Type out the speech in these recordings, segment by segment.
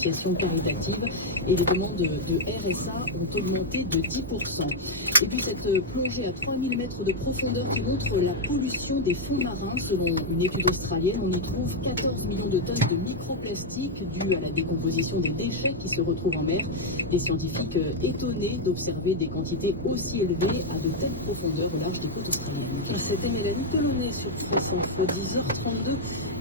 associations caritatives et les demandes de RSA ont augmenté de 10%. Et puis cette plongée à 3000 mètres de profondeur qui montre la pollution des fonds marins. Selon une étude australienne, on y trouve 14 millions de tonnes de microplastiques dues à la décomposition des déchets qui se retrouvent en mer. Des scientifiques étonnés d'observer des quantités aussi élevées à de telles profondeurs au large des côtes australiennes. C'était Mélanie Colonnet sur France Info, 10h32.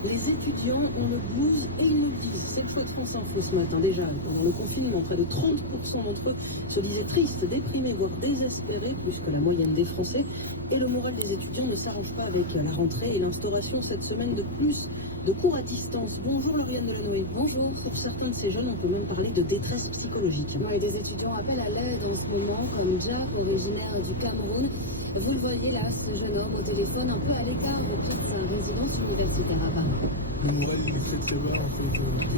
Les étudiants ont le blues et ils le disent. Cette fois de France Info ce matin, déjà pendant le confinement, près de 30% d'entre eux se disaient tristes, déprimés, voire désespérés, plus que la moyenne des Français. Et le moral des étudiants ne s'arrange pas avec la rentrée et l'instauration cette semaine de plus de cours à distance. Bonjour Lauriane Delanoë. Bonjour. Pour certains de ces jeunes, on peut même parler de détresse psychologique. Oui, des étudiants appellent à l'aide en ce moment, comme Jack, originaire du Cameroun. Vous le voyez là, ce jeune homme au téléphone, un peu à l'écart de toute sa résidence universitaire à Paris. Le moral il est très bas en fait,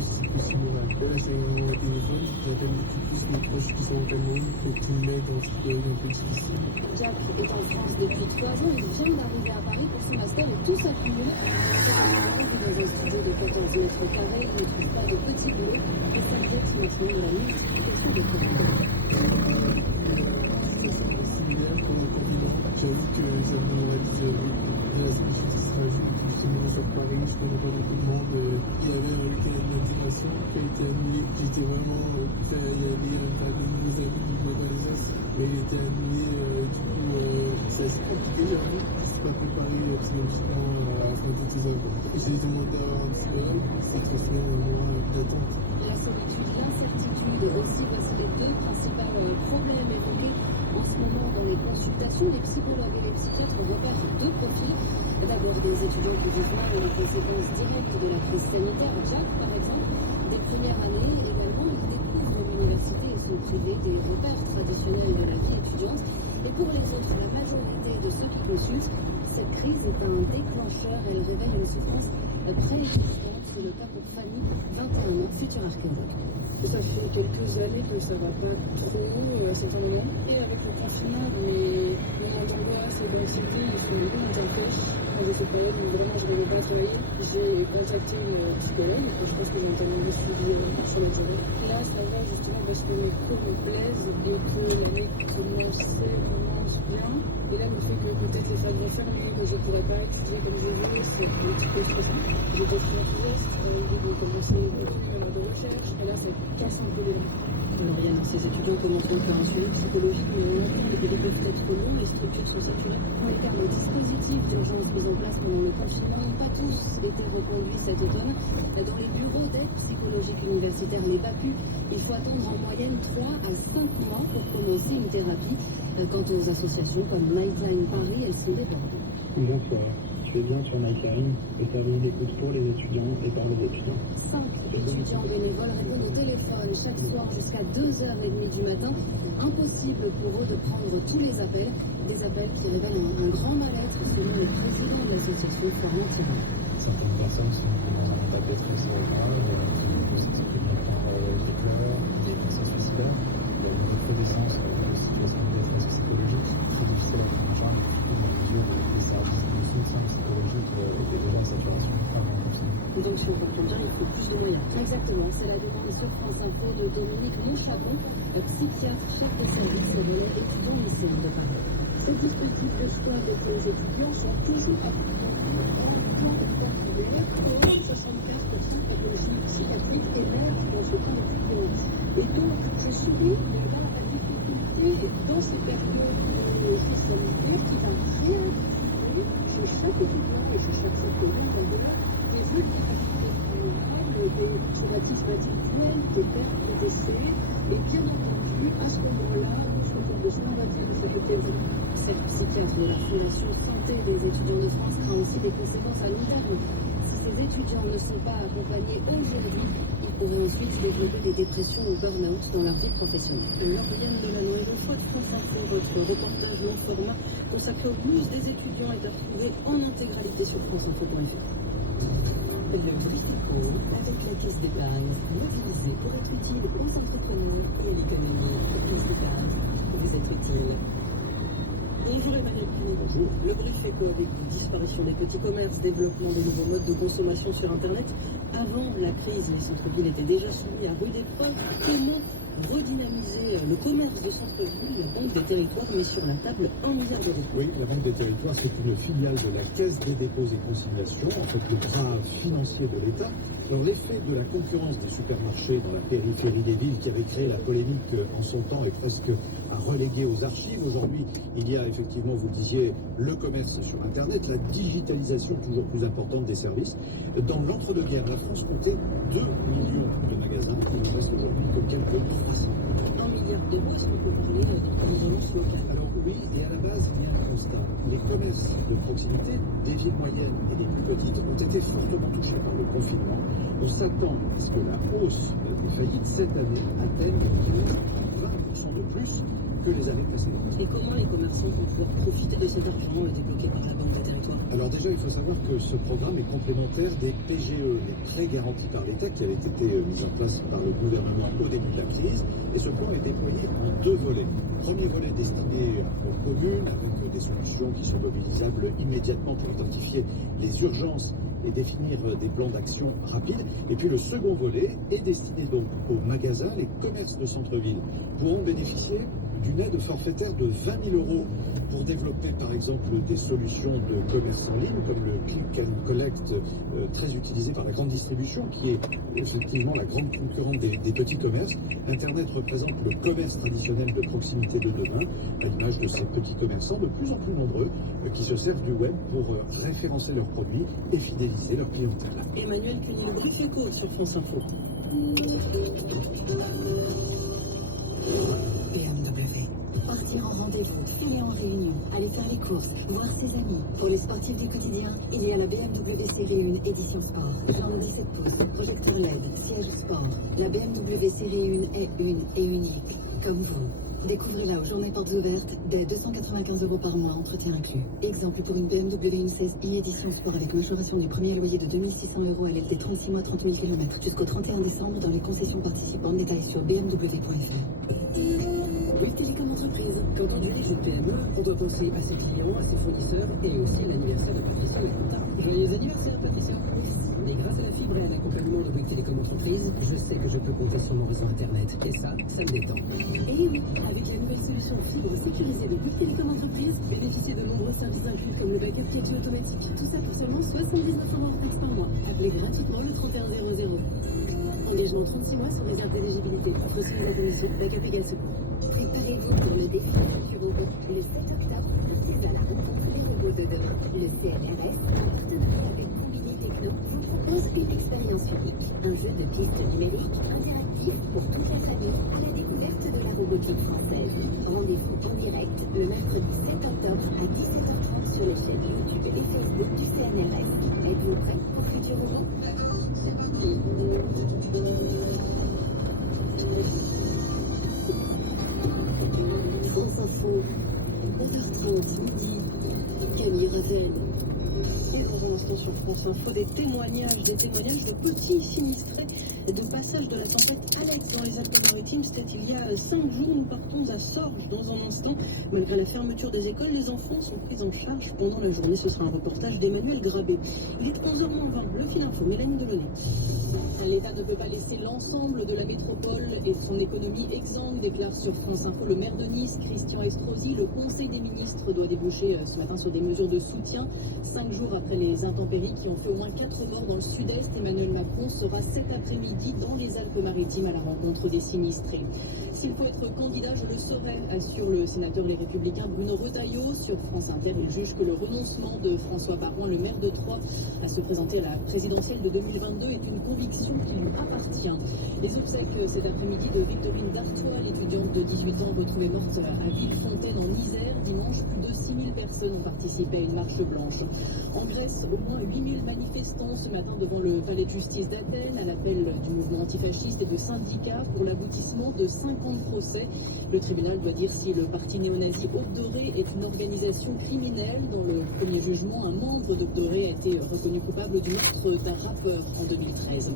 c'est possible moral. Là j'ai un téléphone, j'appelle beaucoup plus mes proches qui sont en Cameroun pour qu'ils m'aident dans cette période un peu difficile. Jack est en France depuis 3 ans, il vient d'arriver à Paris pour son master et tout s'accumule. Dans un studio de 14 mètres carrés, il ne trouve pas de petits boulots et s'inquiète maintenant de la multiplication des problèmes. Similaire pour le confinement, j'avoue que j'ai un moral justement sur Paris, je connais pas beaucoup de monde. Il y avait un week-end d'intégration qui a été annulé. J'étais vraiment prêt à y aller avec de nouveaux amis, de nouvelles connaissances, mais il a été annulé. Du coup, c'est assez compliqué, j'avoue. Je suis pas préparé psychologiquement à affronter ces œuvres. J'ai demandé à un psychologue, c'est que ce soit un moment d'attente. La solitude, l'incertitude, aussi voici les deux principaux problèmes évoqués en ce moment dans les consultations. Les psychologues et les psychiatres repèrent deux profils. D'abord des étudiants qui vivent mal les conséquences directes de la crise sanitaire. Jack, par exemple, des premières années également, qui découvrent l'université et sont privés des repères traditionnels de la vie étudiante. Et pour les autres, la majorité de ceux qui consultent, cette crise est un déclencheur. Elle révèle une souffrance préexistante. C'est le cas pour Fanny, 21 ans, future archéologue. Ça fait quelques années que ça va pas trop à certains moments. Et avec le confinement, mes moments d'angoisse et d'anxiété, ils sont beaucoup moins empêches. Dans cette période où vraiment je ne devais pas travailler, j'ai contacté une psychologue. Je pense que j'ai entamé le suivi sur la durée. Là, ça va justement parce que mes cours me plaisent et que la méthode commence bien. Et là, le fait que peut-être les salles vont fermer, que je ne pourrais pas étudier comme je veux, c'est un petit peu stressant. J'ai pas fini tout reste, l'idée de commencer une mémoire de recherche. Et là, ça casse un peu les dents. Lauriane, ces étudiants commencent donc par un suivi psychologique, mais les délais peuvent être longs, les structures sont saturées. Oui, car le dispositif d'urgence mis en place pendant le confinement n'ont pas tous été reconduits cet automne. Dans les bureaux d'aide psychologique universitaire, mais pas plus. Il faut attendre en moyenne 3 à 5 mois pour commencer une thérapie. Quant aux associations comme Nightline Paris, elles sont débordées. Bonsoir. Tu es bien sur Nightline et termine d'écoute pour les étudiants et par les étudiants. 5 étudiants bénévoles répondent au téléphone chaque soir jusqu'à 2h30 du matin. Impossible pour eux de prendre tous les appels. Des appels qui révèlent un grand mal-être selon le président de l'association, Florian Thirin. Certaines personnes sont dans un état de détresse grave, qui déclarent des pensées suicidaires. Il y a une recrudescence de situations de détresse psychologique très difficile à prendre en charge, dans la mesure où les services de soutien psychologique étaient déjà en saturation avant le confinement. Donc, si on comprend bien, il faut plus de moyens. Exactement, c'est la demande sur France Info de Dominique Monchabon, psychiatre, chef de service de relais étudiant lycéen de Paris. Ces dispositifs de soins avec les étudiants sont toujours appliqués en plan particulier pour 64% pathologie psychiatrique et l'air dans ce temps de fréquence. Et donc, je souris de la difficulté dans ces périodes de crise sanitaire qui va réindiquer chez chaque étudiant et chez chaque secteur d'ailleurs des vulnérabilités de traumatisme individuel, de perte de décès, et bien entendu, à ce moment-là, ce qu'on de soins va dire que ça peut être Cette psychiatre de la Fondation Santé des étudiants de France craint aussi des conséquences à long terme. Si ces étudiants ne sont pas accompagnés aujourd'hui, ils pourraient ensuite développer des dépressions ou burn-out dans leur vie professionnelle. Lauriane Delanoë, le choix de France Info, votre reportage long format consacré au blues des étudiants est à retrouver en intégralité sur franceinfo.fr. Le Trifo, avec la caisse d'épargne, mobilisée pour être utile aux entrepreneurs et l'économie. La caisse d'épargne, vous êtes utile. Bonjour Emmanuel Cuny. Bonjour. Le bruit fait quoi avec la disparition des petits commerces, développement de nouveaux modes de consommation sur Internet? Avant la crise, les centres-villes étaient déjà soumis à rude épreuve. Comment redynamiser le commerce de centre-ville? La Banque des Territoires met sur la table 1 milliard d'euros. Oui, la Banque des Territoires, c'est une filiale de la Caisse des dépôts et consignations, en fait le bras financier de l'État. Alors l'effet de la concurrence des supermarchés dans la périphérie des villes qui avait créé la polémique en son temps est presque à reléguer aux archives. Aujourd'hui, il y a effectivement, vous le disiez, le commerce sur Internet, la digitalisation toujours plus importante des services. Dans l'entre-deux-guerres, la France comptait 2 millions de magasins, il ne reste aujourd'hui que quelques 300. 1 milliard d'euros, est-ce qu'on peut parler d'un plan de relance local? Alors oui, et à la base, il y a un constat. Les commerces de proximité, des villes moyennes et des plus petites, ont été fortement touchés par le confinement. On s'attend à ce que la hausse des faillites cette année atteigne 20% de plus que les années précédentes. Et comment les commerçants vont pouvoir profiter de cet argent débloqué par la Banque des Territoires? Alors déjà, il faut savoir que ce programme est complémentaire des PGE, les prêts garantis par l'État, qui avaient été mis en place par le gouvernement au début de la crise. Et ce plan est déployé en 2 volets. Premier volet destiné aux communes, avec des solutions qui sont mobilisables immédiatement pour identifier les urgences et définir des plans d'action rapides. Et puis le second volet est destiné donc aux magasins. Les commerces de centre-ville pourront bénéficier d'une aide forfaitaire de 20 000 euros pour développer par exemple des solutions de commerce en ligne comme le Click and Collect, très utilisé par la grande distribution qui est effectivement la grande concurrente des petits commerces. Internet représente le commerce traditionnel de proximité de demain, à l'image de ces petits commerçants de plus en plus nombreux qui se servent du web pour référencer leurs produits et fidéliser leur clientèle. Emmanuel Cuny, le bruit fait quoi sur France Info? BMW. Partir en rendez-vous, filer en réunion, aller faire les courses, voir ses amis. Pour les sportifs du quotidien, il y a la BMW Série 1 édition sport. Jambe 17 pouces, projecteur LED, siège sport. La BMW Série 1 est une et unique, comme vous. Découvrez-la aux journées portes ouvertes, dès 295 € par mois, entretien inclus. Exemple pour une BMW 1.16i édition sport avec majoration du premier loyer de 2 600 € à LLD 36 mois, 30 000 km jusqu'au 31 décembre dans les concessions participantes. Détails sur bmw.fr. Bouygues Télécom Entreprise. Quand on dirige une PME, on doit penser à ses clients, à ses fournisseurs et aussi à l'anniversaire de Patricia Lacota. Joyeux anniversaire, Patricia. Et grâce à la fibre et à l'accompagnement de Bouygues Télécom Entreprise, je sais que je peux compter sur mon réseau Internet. Et ça me détend. Et oui, avec la nouvelle solution fibre sécurisée de Bouygues Télécom Entreprise, bénéficiez de nombreux services inclus comme le backup 4G automatique. Tout ça pour seulement 79 € hors taxe par mois. Appelez gratuitement le 3100. Engagement 36 mois sur réserve d'éligibilité. Offre soumise à condition. Backup égal secours. Préparez-vous pour le défi du robot. Le 7 octobre, partez à la rencontre des robots de demain. Le CNRS, en partenariat avec Combini Techno, vous propose une expérience unique. Un jeu de pistes numériques interactif pour toute la famille à la découverte de la robotique française. Rendez-vous en direct le mercredi 7 octobre à 17h30 sur les chaînes YouTube et Facebook du CNRS. Êtes-vous prêts pour Futur Robot? France Info, 11h30, midi, Camille Ravel. Et dans un instant sur France Info, des témoignages de petits sinistrés de passage de la tempête Alex dans les Alpes-Maritimes. C'était il y a 5 jours. Nous partons à Sorges dans un instant. Malgré la fermeture des écoles, les enfants sont pris en charge pendant la journée. Ce sera un reportage d'Emmanuel Grabé. Il est 11h20, le fil info, Mélanie Delaunay. L'État ne peut pas laisser l'ensemble de la métropole et de son économie exsangue, déclare sur France Info le maire de Nice, Christian Estrosi. Le Conseil des ministres doit déboucher ce matin sur des mesures de soutien. 5 jours après les intempéries qui ont fait au moins 4 morts dans le sud-est, Emmanuel Macron sera cet après-midi dans les Alpes-Maritimes à la rencontre des sinistrés. S'il faut être candidat, je le serai, assure le sénateur Les Républicains Bruno Retailleau. Sur France Inter, il juge que le renoncement de François Baroin, le maire de Troyes, à se présenter à la présidentielle de 2022 est une conviction qui lui appartient. Les obsèques cet après-midi de Victorine Dartois, l'étudiante de 18 ans retrouvée morte à Villefontaine en Isère. Dimanche, plus de 6000 personnes ont participé à une marche blanche. En Grèce, au moins 8000 manifestants ce matin devant le palais de justice d'Athènes à l'appel du mouvement antifasciste et de syndicats pour l'aboutissement de 50 procès. Le tribunal doit dire si le parti néo-nazi Aube Dorée est une organisation criminelle. Dans le premier jugement, un membre d'Aube Dorée a été reconnu coupable du meurtre d'un rappeur en 2013.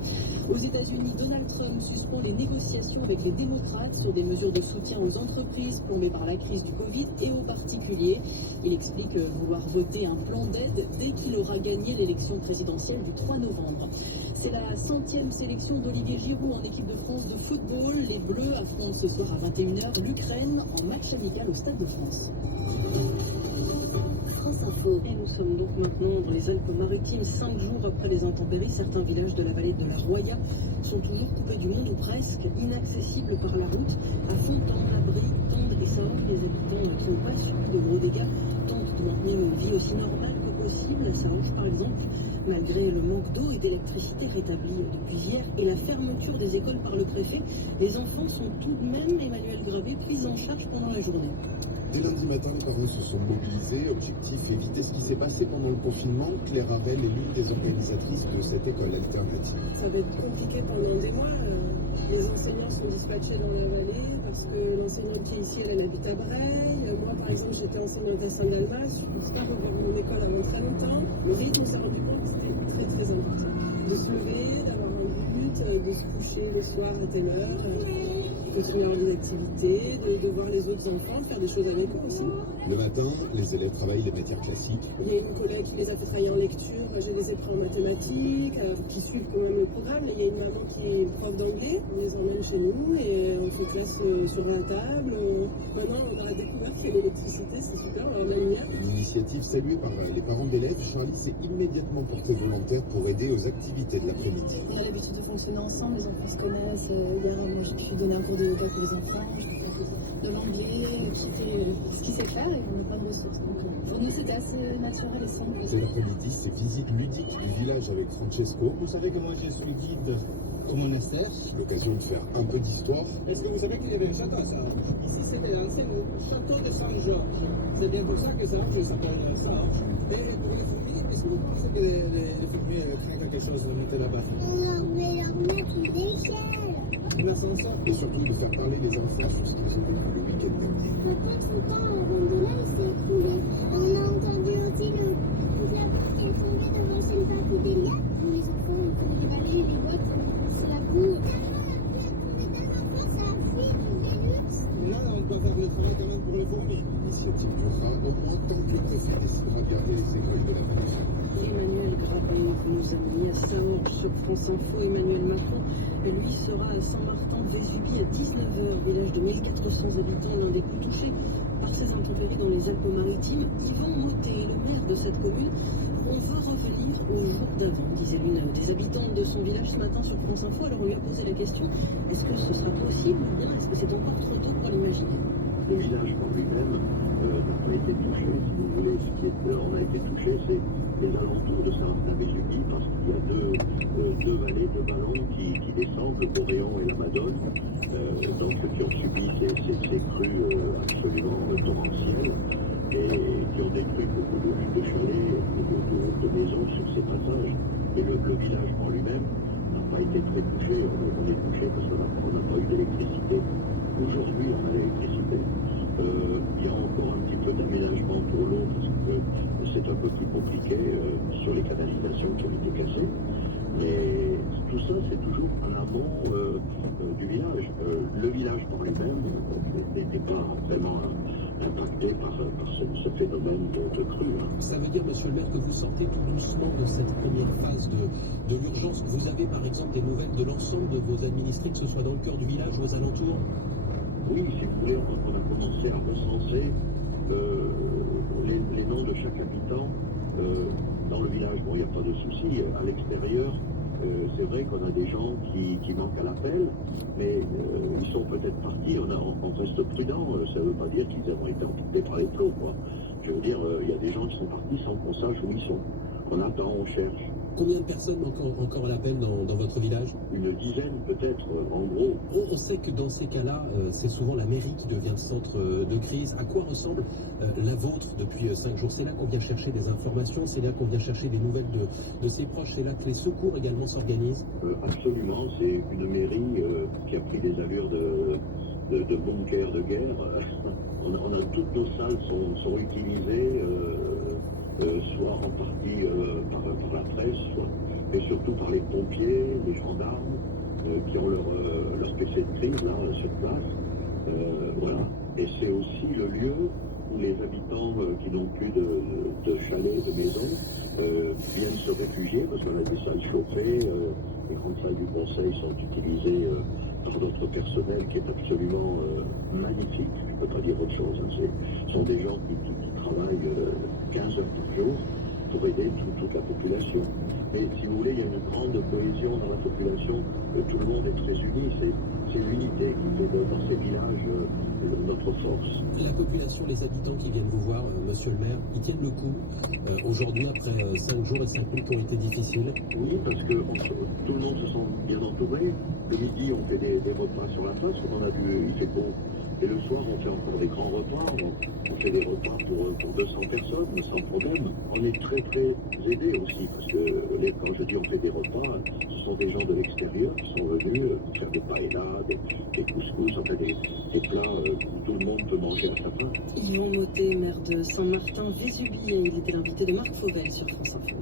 Aux États-Unis, Donald Trump suspend les négociations avec les démocrates sur des mesures de soutien aux entreprises plombées par la crise du Covid et aux particuliers. Il explique vouloir voter un plan d'aide dès qu'il aura gagné l'élection présidentielle du 3 novembre. C'est la 100e sélection d'Olivier Giroud en équipe de France de football. Les Bleus affrontent ce soir à 21h l'Ukraine en match amical au Stade de France. France Info. Et nous sommes donc maintenant dans les Alpes-Maritimes. 5 jours après les intempéries, certains villages de la vallée de la Roya sont toujours coupés du monde ou presque, inaccessibles par la route. À Fontan, Labry, Tende et Saorge, les habitants qui n'ont pas subi de gros dégâts tentent de maintenir une vie aussi normale que possible. À Saorge, par exemple, malgré le manque d'eau et d'électricité rétabli depuis hier et la fermeture des écoles par le préfet, les enfants sont tout de même, Emmanuel Gravé, pris en charge pendant la journée. Dès lundi matin, les parents se sont mobilisés. Objectif, éviter ce qui s'est passé pendant le confinement. Claire Harel est l'une des organisatrices de cette école alternative. Ça va être compliqué pendant des mois. Les enseignants sont dispatchés dans la vallée parce que l'enseignante qui est ici, elle habite à Breil. Moi, par exemple, j'étais enseignante à Saint-Dalmas. Je ne pense pas revoir mon école avant très longtemps. Le rythme, on s'est rendu compte que c'était très, très important. De se lever, d'avoir un but, de se coucher le soir à telle heure, continuer à avoir des activités, de voir les autres enfants, de faire des choses avec eux aussi. Le matin, les élèves travaillent les matières classiques. Il y a une collègue qui les a fait travailler en lecture, j'ai les ai pris en mathématiques, qui suivent quand même le programme. Il y a une maman qui est prof d'anglais, on les emmène chez nous et on fait classe sur la table. Maintenant, on a découvert qu'il y a l'électricité, c'est super, on va avoir de la lumière. Une initiative saluée par les parents d'élèves, Charlie s'est immédiatement porté volontaire pour aider aux activités de l'après-midi. On a l'habitude de fonctionner ensemble, les enfants se connaissent. Hier, moi, je suis donné un cours de yoga pour les enfants, je fais de l'anglais, qui fait ce qu'il sait faire et on n'a pas de ressources. Donc, pour nous, c'était assez naturel et simple. Cet après-midi, c'est visite ludique du village avec Francesco. Vous savez que moi, je suis guide au monastère. L'occasion de faire un peu d'histoire. Est-ce que vous savez qu'il y avait un château à Saorge? Ici, c'était l'ancien château de Saint-Georges. C'est bien pour ça que Saorge s'appelle Saorge. Et pour les fourmis, est-ce que vous pensez que les fourmis font quelque chose de mettre là-bas? On leur met des échelles. Un ascenseur. Et surtout de faire parler les enfants sur ce qu'ils ont vécu le week-end dernier. Papa, tout le temps, le gondola, il s'est écoulé. On a entendu aussi le avion qui est tombé devant chez le parc des liens. Les enfants, ils ont déballé les boîtes, c'est la boue. Là, on doit faire le travail quand même pour les fourmis. L'initiative durera au moins tant que le préfet décidera de garder les écoles de la vallée. Emmanuel Gravé nous a mis à Saorge sur France Info. Emmanuel Macron, lui, sera à Saint-Martin-Vésubie à 19h, village de 1400 habitants, l'un des plus touchés par ces intempéries dans les Alpes-Maritimes. Yvan Mottet, le maire de cette commune, on veut revenir au jour d'avant, disait l'une des habitantes de son village ce matin sur France Info. Alors on lui a posé la question, est-ce que ce sera possible ou bien est-ce que c'est encore trop tôt pour l'imaginer? Le village en lui-même a été touché, si vous voulez. On a été touché, c'est les alentours de Saint-Martin-Vésubie, parce qu'il y a deux vallées, deux vallons qui descendent, le Boréon et la Madone, donc qui ont subi ces crues absolument torrentielles et qui ont détruit beaucoup de chalets, beaucoup de maisons sur ces passages. Et le village en lui-même n'a pas été très touché. On est touché parce qu'on n'a pas eu d'électricité. Aujourd'hui, on a l'électricité. Il y a encore un petit peu d'aménagement pour l'eau parce que c'est un peu plus compliqué sur les canalisations qui ont été cassées. Mais tout ça, c'est toujours en amont du village. Le village par lui-même n'était pas vraiment impacté par ce phénomène de crue. Ça veut dire, monsieur le maire, que vous sortez tout doucement de cette première phase de l'urgence. Vous avez par exemple des nouvelles de l'ensemble de vos administrés, que ce soit dans le cœur du village ou aux alentours? Oui, si vous voulez, on a commencé à recenser les noms de chaque habitant dans le village. Bon, il n'y a pas de souci. À l'extérieur, c'est vrai qu'on a des gens qui manquent à l'appel, mais ils sont peut-être partis. On reste prudent. Ça ne veut pas dire qu'ils ont été occupés par les flots, quoi. Je veux dire, il y a des gens qui sont partis sans qu'on sache où ils sont. On attend, on cherche. Combien de personnes encore à l'appel dans votre village? Une dizaine peut-être, en gros. On sait que dans ces cas-là, c'est souvent la mairie qui devient le centre de crise. À quoi ressemble la vôtre depuis 5 jours? C'est là qu'on vient chercher des informations, c'est là qu'on vient chercher des nouvelles de ses proches, c'est là que les secours également s'organisent? Absolument, c'est une mairie qui a pris des allures de bunker de guerre. Toutes nos salles sont utilisées, soit en partie par la presse, soit, et surtout par les pompiers, les gendarmes, qui ont leur PC de crise là, sur place. Voilà. Et c'est aussi le lieu où les habitants qui n'ont plus de chalet, de maison, viennent se réfugier, parce qu'on a des salles chauffées, les grandes salles du conseil sont utilisées par notre personnel qui est absolument magnifique, je ne peux pas dire autre chose. Hein. Ce sont des gens qui travaillent 15 heures par jour pour aider toute la population. Et si vous voulez, il y a une grande cohésion dans la population, tout le monde est très uni, c'est l'unité qui fait dans ces villages notre force. La population, les habitants qui viennent vous voir, monsieur le maire, ils tiennent le coup aujourd'hui après 5 jours et 5 nuits qui ont été difficiles? Oui, parce que tout le monde se sent bien entouré. Le midi, on fait des repas sur la place, comme on a vu, il fait beau. Et le soir, on fait encore des grands repas. On fait des repas pour 200 personnes, sans problème. On est très très aidés aussi, parce que quand je dis on fait des repas, ce sont des gens de l'extérieur qui sont venus faire des paellas, des couscous, enfin des plats où tout le monde peut manger à sa faim. Yvon Mottet, maire de Saint-Martin-Vésubie, il était l'invité de Marc Fauvel sur France Info.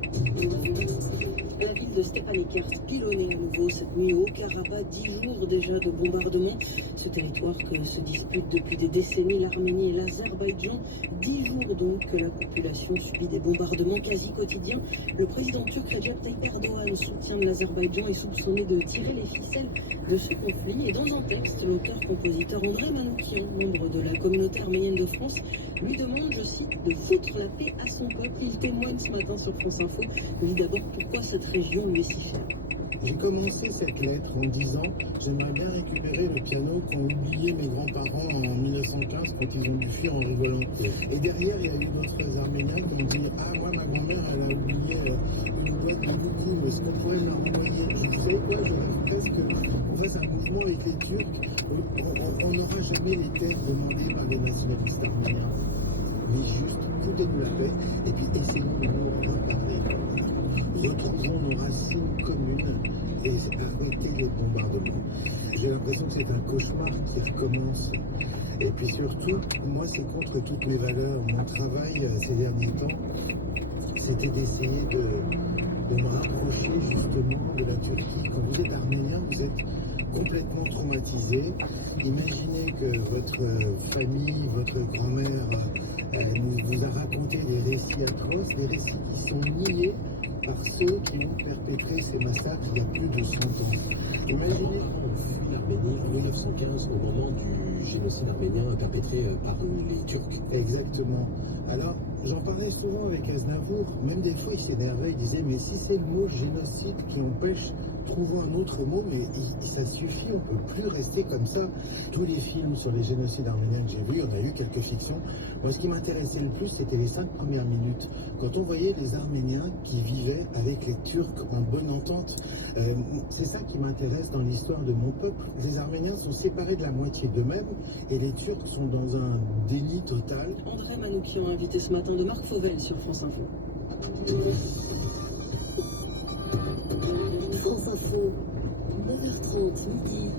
La ville de Stepanakert pilonnée à nouveau cette nuit au Karabakh, 10 jours déjà de bombardement. Ce territoire que se disputent depuis des décennies l'Arménie et l'Azerbaïdjan. 10 jours donc que la population subit des bombardements quasi quotidiens. Le président turc Recep Tayyip Erdogan, soutien de l'Azerbaïdjan, est soupçonné de tirer les ficelles de ce conflit. Et dans un texte, l'auteur-compositeur André Manoukian, membre de la communauté arménienne de France, lui demande, je cite, de foutre la paix à son peuple. Il témoigne ce matin sur France Info. Il dit d'abord pourquoi cette région lui est si chère. J'ai commencé cette lettre en disant j'aimerais bien récupérer le piano qu'ont oublié mes grands-parents en 1915 quand ils ont dû fuir en rigolant. Et derrière, il y a eu d'autres Arméniens qui ont dit ah, moi, ma grand-mère, elle a oublié une boîte de beaucoup, est-ce qu'on pourrait leur envoyer? Vous savez quoi, j'aurais presque qu'on fasse un mouvement avec les Turcs. On n'aura jamais les terres demandées par les nationalistes arméniens. Mais juste, foutez-nous la paix et puis essayons de nous reparler. Retrouvons nos racines communes et arrêtez les bombardements. J'ai l'impression que c'est un cauchemar qui recommence. Et puis surtout, moi c'est contre toutes mes valeurs. Mon travail ces derniers temps, c'était d'essayer de me rapprocher justement de la Turquie. Quand vous êtes arménien, vous êtes complètement traumatisé. Imaginez que votre famille, votre grand-mère vous a raconté des récits atroces, des récits qui sont niés par ceux qui ont perpétré ces massacres il y a plus de 100 ans. Imaginez qu'on fuit l'Arménie en 1915 au moment du génocide arménien perpétré par les Turcs. Exactement. Alors, j'en parlais souvent avec Aznavour, même des fois il s'énervait, il disait mais si c'est le mot génocide qui empêche, trouvons un autre mot, mais ça suffit, on ne peut plus rester comme ça. Tous les films sur les génocides arméniens que j'ai vus, il y en a eu quelques fictions. Moi, ce qui m'intéressait le plus, c'était les 5 premières minutes. Quand on voyait les Arméniens qui vivaient avec les Turcs en bonne entente, c'est ça qui m'intéresse dans l'histoire de mon peuple. Les Arméniens sont séparés de la moitié d'eux-mêmes et les Turcs sont dans un déni total. André Manoukian, invité ce matin de Marc Fauvel sur France Info. France Info, 9h30, midi,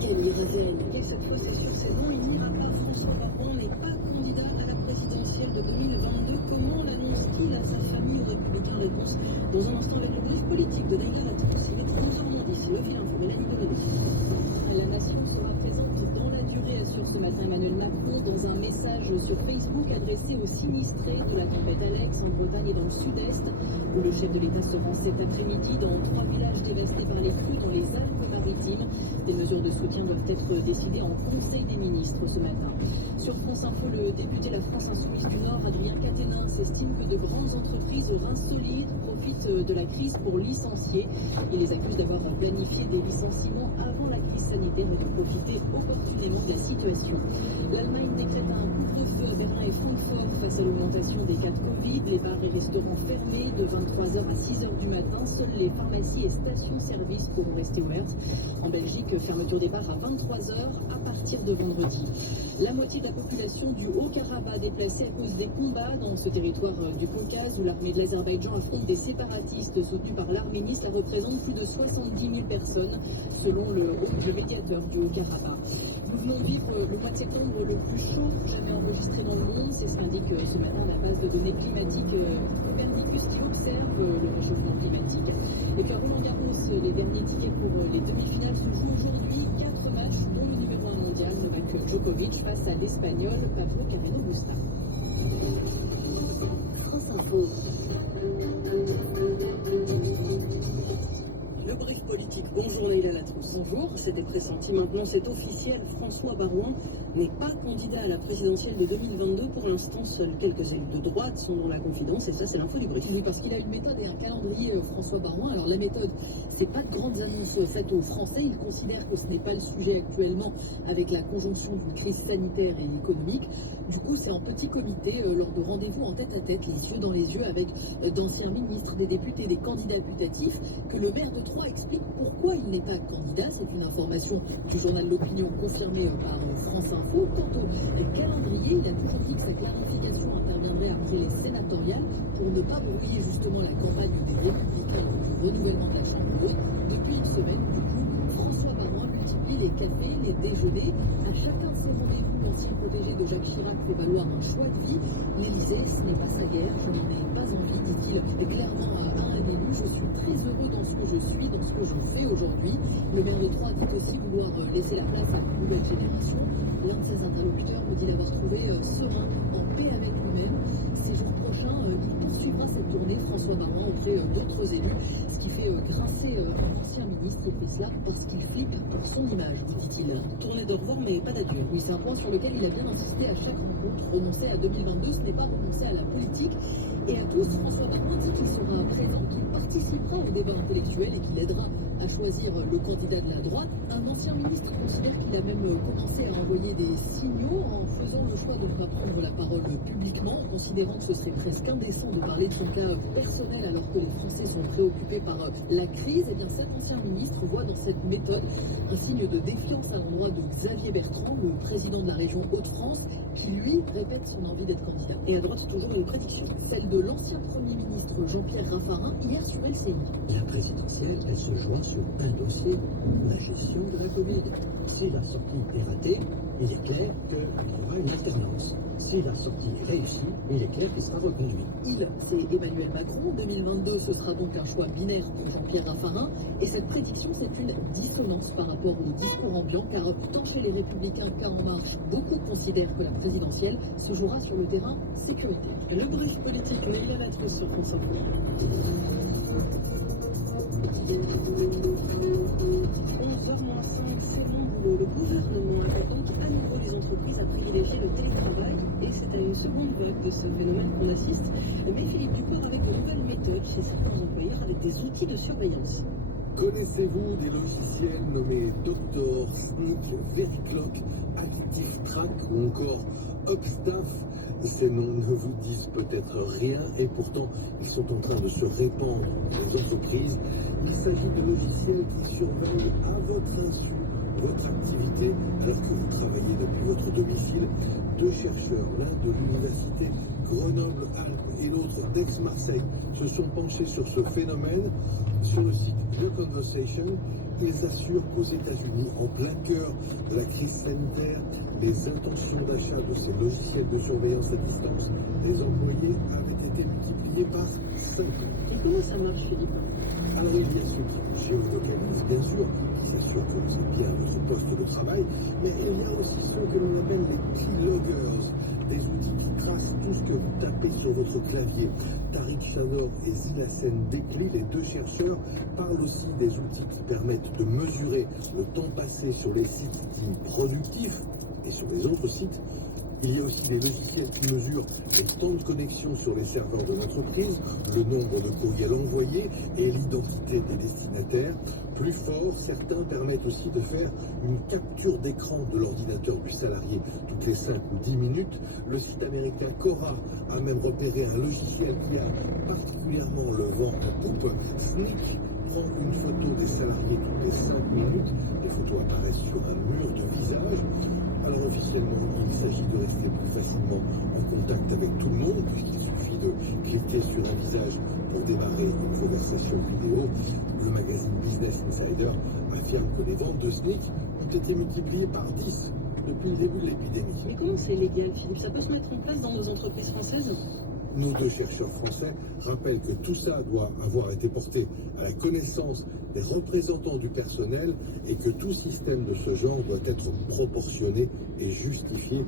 Camille Ravel. Et cette fois, c'est sûr, c'est non, il n'ira pas. François Bayrou n'est pas candidat à la présidentielle de 2022. Comment l'annonce-t-il à sa famille aux Républicains? Réponse dans un instant avec le brief politique de Naïla Latif. Il est 11h10, le fil info, Mélanie Benelli. La nation sera présente dans la durée, assure ce matin Emmanuel Macron dans un message sur Facebook adressé aux sinistrés de la tempête Alex en Bretagne et dans le sud-est, où le chef de l'État se rend cet après-midi dans 3 villages dévastés par les crues dans les Alpes-Maritimes. Des mesures de soutien doivent être décidées en Conseil des ministres ce matin. Sur France Info, le député La France Insoumise du Nord, Adrien Quatennens, estime que de grandes entreprises aux reins solides profitent de la crise pour licencier. Il les accuse d'avoir planifié des licenciements avant la crise crise sanitaire et de profiter opportunément de la situation. L'Allemagne décrète un couvre-feu à Berlin et Francfort face à l'augmentation des cas de Covid. Les bars et restaurants fermés de 23h à 6h du matin. Seules les pharmacies et stations-service pourront rester ouvertes. En Belgique, fermeture des bars à 23h à partir de vendredi. La moitié de la population du Haut-Karabakh déplacée à cause des combats dans ce territoire du Caucase où l'armée de l'Azerbaïdjan affronte des séparatistes soutenus par l'Arménie. Cela représente plus de 70 000 personnes selon le médiateur du Haut-Karabakh. Nous venons de vivre le mois de septembre le plus chaud jamais enregistré dans le monde. C'est ce qu'indique ce matin la base de données climatiques Copernicus qui observe le réchauffement climatique. Et puis à Roland-Garros, les derniers tickets pour les demi-finales se jouent aujourd'hui. 4 matchs dont le numéro 1 mondial, Novak Djokovic, face à l'Espagnol Pablo Carreno Busta. France Info. Le brief politique. Bonjour Leïla Latrousse. Bonjour, c'était pressenti, maintenant c'est officiel. François Baroin n'est pas candidat à la présidentielle de 2022. Pour l'instant, seuls quelques élus de droite sont dans la confidence et ça c'est l'info du brief. Oui, parce qu'il a une méthode et un calendrier, François Baroin. Alors la méthode, c'est pas de grandes annonces faites aux Français. Il considère que ce n'est pas le sujet actuellement avec la conjonction d'une crise sanitaire et économique. Du coup, c'est en petit comité, lors de rendez-vous en tête-à-tête, les yeux dans les yeux, avec d'anciens ministres, des députés, des candidats putatifs, que le maire de Troyes explique pourquoi il n'est pas candidat. C'est une information du journal L'Opinion confirmée par France Info. Quant au calendrier, il a toujours dit que sa clarification interviendrait après les sénatoriales pour ne pas brouiller justement la campagne des Républicains du renouvellement de la Chambre haute. Depuis une semaine, du coup, François Baroin multiplie les cafés, les déjeuners. À chacun de ses rendez-vous, l'ancien protégé de Jacques Chirac fait valoir un choix de vie. L'Élysée, ce n'est pas sa guerre, je n'en ai pas envie, dit-il clairement à un élu. Je suis très heureux dans ce que je suis, dans ce que je fais aujourd'hui. Le maire de Troyes dit aussi vouloir laisser la place à une nouvelle génération. L'un de ses interlocuteurs me dit l'avoir trouvé serein, en paix avec lui-même. Ces jours prochains, il poursuivra cette tournée, François Baroin, auprès d'autres élus, ce qui fait grincer un ancien ministre. Il fait cela parce qu'il flippe pour son image, dit-il. Tournée de revoir mais pas d'adieu. Oui, c'est un point sur lequel il a bien insisté à chaque rencontre. Renoncer à 2022, ce n'est pas renoncer à la politique. Et à tous, François Baroin dit qu'il sera présent, qu'il participera au débat intellectuel et qu'il aidera à choisir le candidat de la droite. Un ancien ministre considère qu'il a même commencé à envoyer des signaux en faisant le choix de ne pas prendre la parole publiquement, en considérant que c'est presque indécent de parler de son cas personnel alors que les Français sont préoccupés par la crise. Et bien cet ancien ministre voit dans cette méthode un signe de défiance à l'endroit de Xavier Bertrand, le président de la région Hauts-de-France, qui lui répète son envie d'être candidat. Et à droite, toujours une prédiction. Celle de l'ancien Premier ministre Jean-Pierre Raffarin, hier sur LCI. La présidentielle, elle se joue sur un dossier, la gestion de la Covid. Si la sortie est ratée, il est clair qu'il y aura une alternance. Si la sortie est réussie, il est clair qu'il sera reconduit. C'est Emmanuel Macron. 2022, ce sera donc un choix binaire pour Jean-Pierre Raffarin. Et cette prédiction, c'est une dissonance par rapport au discours ambiant, car tant chez les Républicains qu'à En Marche, beaucoup considèrent que la présidentielle se jouera sur le terrain sécuritaire. Le brief politique, Leïla Latrousse sur France Info. 11h-5, c'est mon boulot. Le gouvernement appelle donc à nouveau les entreprises à privilégier le télétravail et c'est à une seconde vague de ce phénomène qu'on assiste. Mais Philippe Duport avec de nouvelles méthodes chez certains employeurs avec des outils de surveillance. Connaissez-vous des logiciels nommés Doctor, Sneak, Vericlock, Active Track ou encore Upstaff? Ces noms ne vous disent peut-être rien et pourtant ils sont en train de se répandre dans les entreprises. Il s'agit de logiciels qui surveillent à votre insu votre activité alors que vous travaillez depuis votre domicile. Deux chercheurs, l'un de l'université Grenoble-Alpes et l'autre d'Aix-Marseille, se sont penchés sur ce phénomène. Sur le site The Conversation, ils assurent qu'aux États-Unis, en plein cœur de la crise sanitaire, les intentions d'achat de ces logiciels de surveillance à distance des employés avaient été multipliées par 5. Et comment ça marche, Philippe? Alors il y a ceux qui géolocalisent, bien sûr, qui s'assurent que vous êtes bien à votre poste de travail, mais il y a aussi ceux que l'on appelle les keyloggers, des outils qui tracent tout ce que vous tapez sur votre clavier. Tariq Chanor et Zilassen Dekli, les deux chercheurs, parlent aussi des outils qui permettent de mesurer le temps passé sur les sites dits productifs et sur les autres sites Il y a aussi des logiciels qui mesurent les temps de connexion sur les serveurs de l'entreprise, le nombre de courriels envoyés et l'identité des destinataires. Plus fort, certains permettent aussi de faire une capture d'écran de l'ordinateur du salarié toutes les 5 ou 10 minutes. Le site américain Quora a même repéré un logiciel qui a particulièrement le vent en poupe. Snyk prend une photo des salariés toutes les 5 minutes. Les photos apparaissent sur un mur de visage. Alors officiellement, il s'agit de rester plus facilement en contact avec tout le monde, puisqu'il suffit de cliquer sur un visage pour démarrer une conversation vidéo. Le magazine Business Insider affirme que les ventes de Snyk ont été multipliées par 10 depuis le début de l'épidémie. Mais comment c'est légal, Philippe? Ça peut se mettre en place dans nos entreprises françaises? Nos 2 chercheurs français rappellent que tout ça doit avoir été porté à la connaissance des représentants du personnel et que tout système de ce genre doit être proportionné et justifié.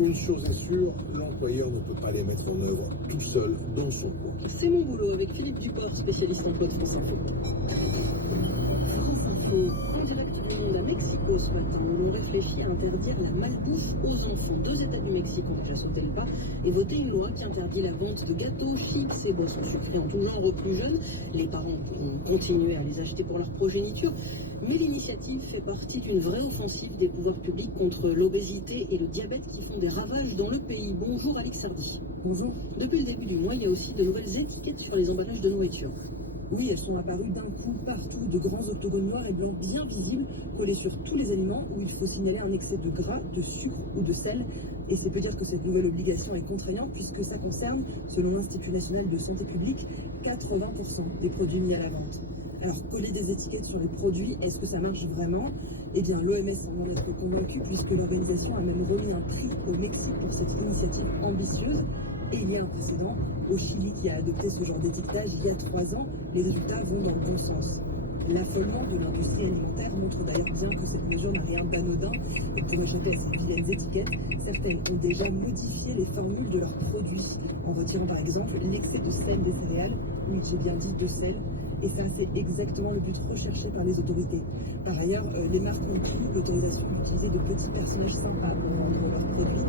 Une chose est sûre, l'employeur ne peut pas les mettre en œuvre tout seul dans son coin. C'est mon boulot avec Philippe Duport, spécialiste en code France Info. France Info, en direct du monde à Mexico ce matin, où l'on réfléchit à interdire la malbouffe aux enfants. 2 États du Mexique ont déjà sauté le pas et voté une loi qui interdit la vente de gâteaux, chips et boissons sucrées en tout genre aux plus jeunes. Les parents ont continué à les acheter pour leur progéniture. Mais l'initiative fait partie d'une vraie offensive des pouvoirs publics contre l'obésité et le diabète qui font des ravages dans le pays. Bonjour Alix Sardi. Bonjour. Depuis le début du mois, il y a aussi de nouvelles étiquettes sur les emballages de nourriture. Oui, elles sont apparues d'un coup partout, de grands octogones noirs et blancs bien visibles, collés sur tous les aliments où il faut signaler un excès de gras, de sucre ou de sel. Et c'est peut dire que cette nouvelle obligation est contraignante puisque ça concerne, selon l'Institut national de santé publique, 80% des produits mis à la vente. Alors, coller des étiquettes sur les produits, est-ce que ça marche vraiment? Eh bien, l'OMS semble en être convaincue puisque l'organisation a même remis un prix au Mexique pour cette initiative ambitieuse. Et il y a un précédent au Chili qui a adopté ce genre d'étiquetage il y a 3 ans. Les résultats vont dans le bon sens. L'affolement de l'industrie alimentaire montre d'ailleurs bien que cette mesure n'a rien d'anodin. Et pour échapper à ces vilaines étiquettes, certaines ont déjà modifié les formules de leurs produits, en retirant par exemple l'excès de sel des céréales, oui j'ai bien dit de sel, et ça c'est exactement le but recherché par les autorités. Par ailleurs, les marques ont obtenu l'autorisation d'utiliser de petits personnages sympas pour vendre leurs produits.